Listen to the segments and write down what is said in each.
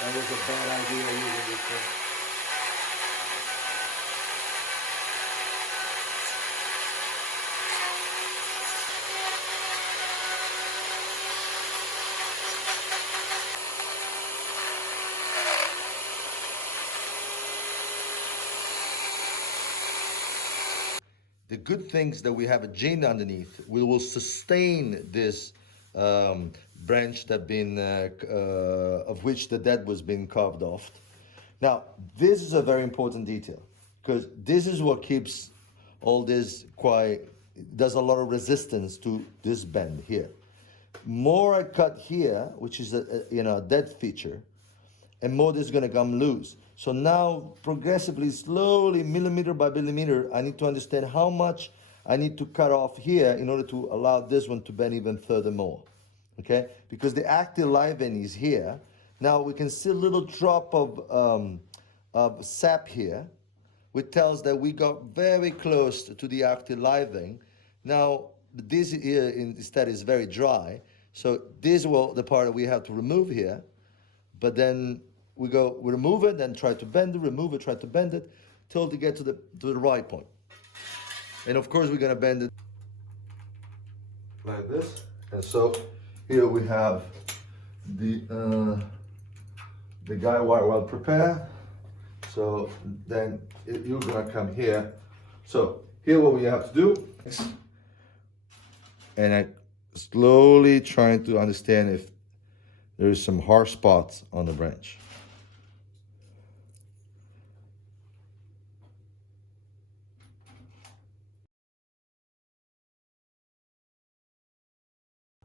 That was a bad idea using this thing. The good things that we have a gin underneath, we will sustain this branch that been of which the dead was being carved off. Now, this is a very important detail because this is what keeps all this quite. There's a lot of resistance to this bend here. More I cut here, which is a dead feature, and more this is gonna come loose. So now, progressively, slowly, millimeter by millimeter, I need to understand how much I need to cut off here in order to allow this one to bend even furthermore, okay? Because the active liven is here. Now we can see a little drop of sap here, which tells that we got very close to the active liven. Now, this here instead is very dry. So this will the part that we have to remove here, but then we remove it, then try to bend it, remove it, try to bend it, till to get to the right point. And of course, we're gonna bend it like this. And so here we have the guy wire well prepared. So then you're gonna come here. So here what we have to do is, and I slowly trying to understand if there is some hard spots on the branch.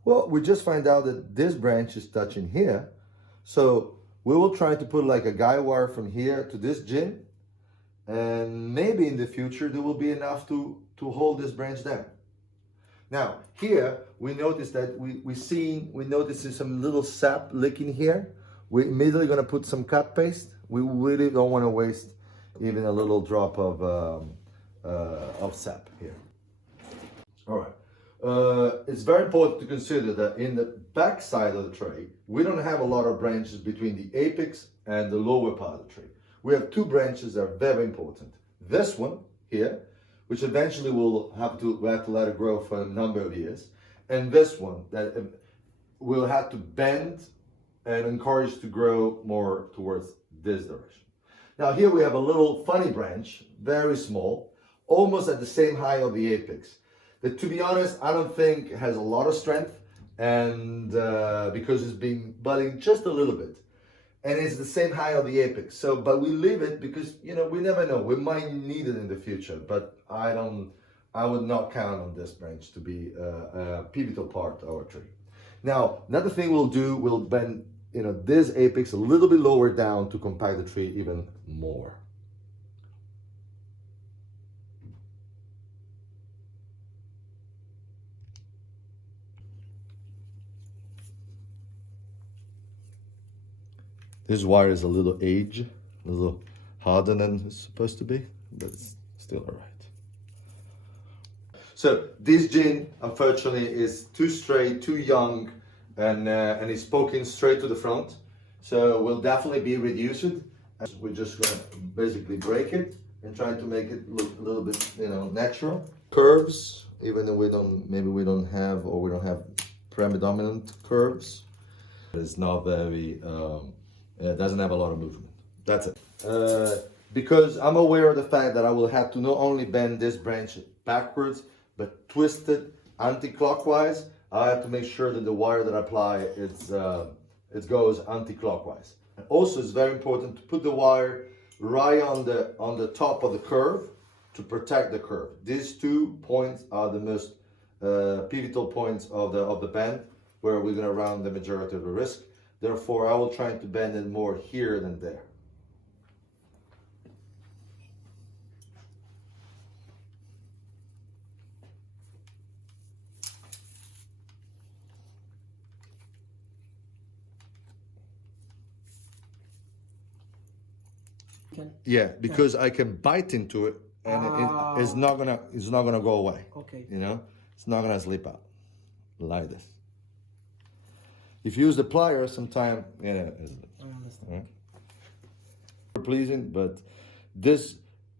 Well, we just find out that this branch is touching here. So we will try to put like a guy wire from here to this gin. And maybe in the future, there will be enough to hold this branch down. Now, here, we notice that we notice some little sap leaking here. We're immediately gonna put some cut paste. We really don't wanna waste even a little drop of sap here. All right. It's very important to consider that in the back side of the tray, we don't have a lot of branches between the apex and the lower part of the tray. We have two branches that are very important. This one here, which eventually we have to let it grow for a number of years, and this one that we'll have to bend and encourage to grow more towards this direction. Now here we have a little funny branch, very small, almost at the same height of the apex. That, to be honest, I don't think has a lot of strength, and because it's been budding just a little bit, and it's the same height of the apex. So, but we leave it because we never know. We might need it in the future, but I would not count on this branch to be a pivotal part of our tree. Now, another thing we'll do, we'll bend this apex a little bit lower down to compact the tree even more. This wire is a little aged, a little harder than it's supposed to be, but it's still all right. So this gin, unfortunately, is too straight, too young, and it's poking straight to the front. So we'll definitely be reducing. We're just gonna basically break it and try to make it look a little bit, natural. Curves, even though we don't have predominant curves. It's not very. It doesn't have a lot of movement. That's it. Because I'm aware of the fact that I will have to not only bend this branch backwards, but twist it anti-clockwise. I have to make sure that the wire that I apply, it goes anti-clockwise. And also, it's very important to put the wire right on the top of the curve to protect the curve. These 2 points are the most pivotal points of the bend, where we're going to run the majority of the risk. Therefore, I will try to bend it more here than there. Yeah, because I can bite into it, and it's not gonna go away. Okay. It's not gonna slip out like this. If you use the pliers, sometimes, you know, I understand. right? Pleasing, but this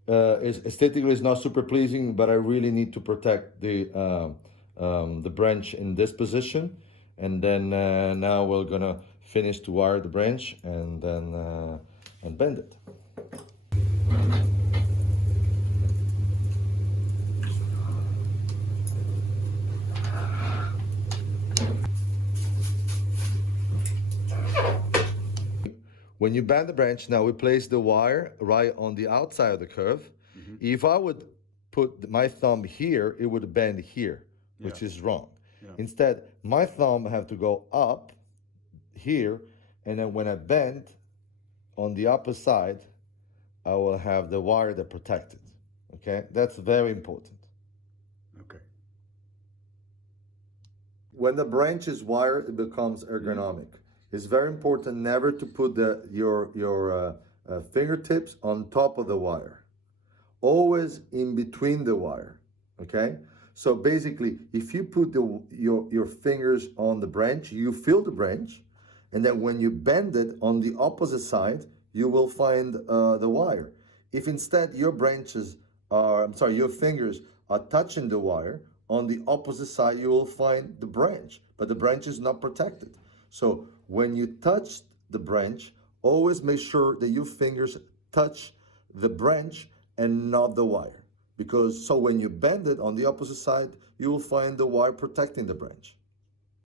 is aesthetically is not super pleasing, but I really need to protect the branch in this position, and then now we're gonna finish to wire the branch and then and bend it. When you bend the branch, now we place the wire right on the outside of the curve. Mm-hmm. If I would put my thumb here, it would bend here, which is wrong. Yeah. Instead, my thumb have to go up here, and then when I bend on the upper side, I will have the wire that protects it. Okay, that's very important. Okay. When the branch is wired, it becomes ergonomic. It's very important never to put your fingertips on top of the wire. Always in between the wire. Okay. So basically, if you put your fingers on the branch, you feel the branch, and then when you bend it on the opposite side, you will find the wire. If instead your your fingers are touching the wire, on the opposite side you will find the branch, but the branch is not protected. So when you touch the branch, always make sure that your fingers touch the branch and not the wire. Because so when you bend it on the opposite side, you will find the wire protecting the branch.